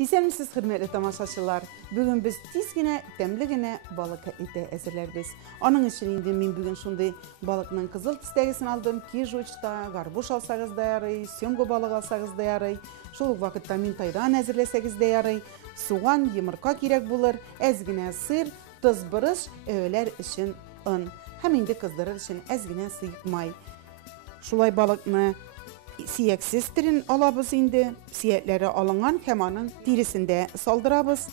Исәнмесез, хөрмәтле тамашачылар. Бүген без тиз генә, тәмле генә балык әте әзерләрбез. Аның өчен инде мин бүген шундый балыкның кызыл төстәгесен алдым. Кижучта, гарбуш алсагыз да ярый, семга балык алсагыз да ярый. Шул ук вакытта минтайдан әзерләсәгез дә ярый. Суган, йомырка кирәк булыр, әз генә сыр, тоз борыш, әвәләр өчен ын. Һәм инде кыздырыр өчен әз генә сыйык май. Шулай балыкны сияксез терен алабыз инде. Сиякләре алынган һәм аның тиресендә салдырабыз.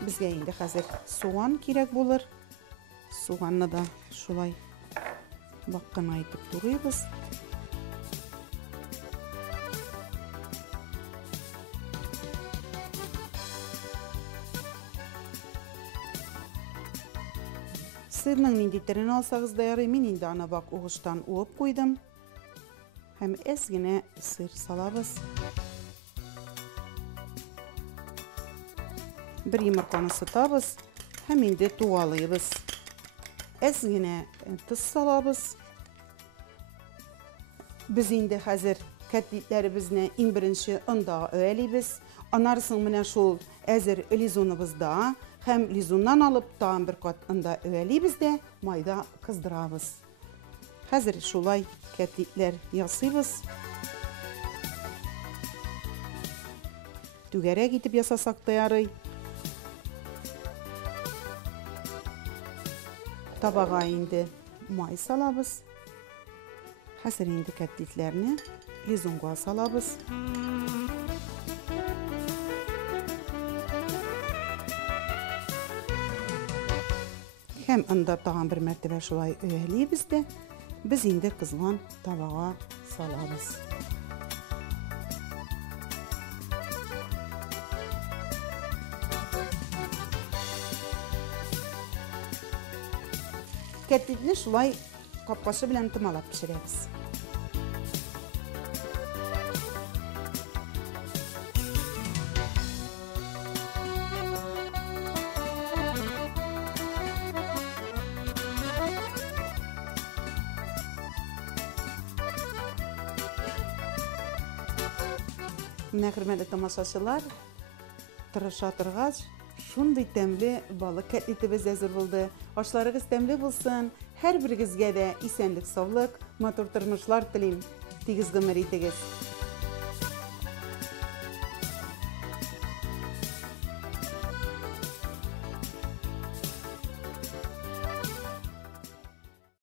Безгә инде хәзер суган кирәк булыр. Суганны да шулай баккана итеп турыйбыз. Сырның нинди терен алсагыз да ярый, мин инде аны бак угыштан уып куйдым. Һәм әз генә сыр салабыз. Бер йомырканы сытабыз һәм инде тугалыйбыз. Әз генә тоз салабыз. Без инде хәзер кәтлитләребезне иң беренче ында өәлибез. Анарсын менә шул әзер лизуныбызда һәм лизуннан алып тагын бер кат ында өәлибез дә майда кыздырабыз. Хәзер шулай кәтлитләр ясыйбыз. Түгәрәк итеп ясасак та ярый. Табага инде май салабыз. Хәзер инде кәтлитләрне лизунга салабыз. Һәм анда тагын бер мәртәбә шулай өәлибез дә без инде кызган табага салабыз. Кәтлитне шулай капкасы белән томалап пешерәбез. Менә хөрмәтле тамашачылар, тырыша торгач, шундый тәмле балык кәтлитебез әзер булды. Ашларыгыз тәмле булсын, һәрберегезгә дә исәнлек, саулык, матур тормышлар телим. Тигез гомер итегез.